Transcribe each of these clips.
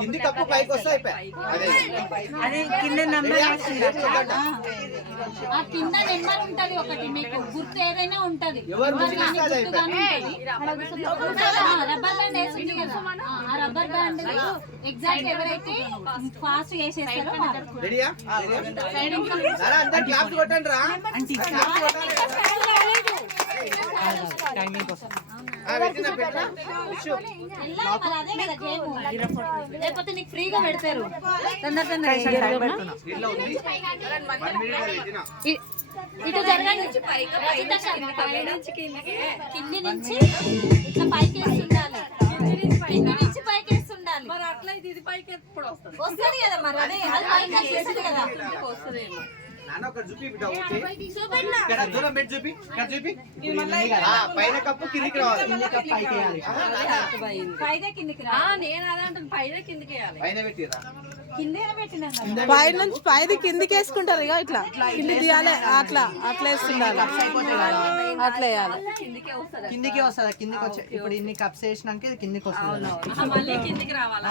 కింది కప్పు పైకి వస్తే అదే. అది కింద నంబర్ వస్తుంది ఆ కింద నెంబర్ ఉంటది ఒకటి మీకు. గుర్తు ఏదైనా ఉంటది. రబ్బర్ బ్యాండ్ వేసింది కదా. ఆ రబ్బర్ బ్యాండ్ ఎగ్జాక్ట్ ఎవరైతే ఫాస్ట్ చేసేస్తారో కదా గేమ్. లేకపోతే నీకు ఫ్రీగా పెడతారు. తొందర తొందర ఇటు జరగండి కింది నుంచి ఇట్లా పైకి ఉండాలి కింది నుంచి పైకి వేసి ఉండాలి మరి అట్లా ఇది ఇది పైకి ఎప్పుడు వస్తుంది? వస్తుంది కదా మరి అదే పైకి వేసేది కదా. వస్తుందేమో నాన్న ఒకటి చూపి బిడ్డ ఓకే? ఇక్కడ దూరం పెట్టి చూపి ఇక్కడ చూపి. ఆ, పైన కప్పు కిందికి రావాలి. పైగా కిందికి రా నేను అదే అంటాను పైన కిందకి వేయాలి. పైన పెట్టిరా పై నుంచి పైది కిందికి వేసుకుంటారు ఇక ఇట్లా. కింది తీయాలి అట్లా అట్లా వేస్తుండాలి. అట్లా వేయాలి. కిందకే వస్తుంది? కిందికి వచ్చి ఇప్పుడు ఇన్ని కప్స్ వేసినాక ఇది కిందికి వస్తుంది. ఆహా, మళ్ళీ కిందికి రావాలా?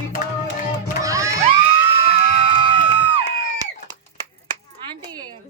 Happy.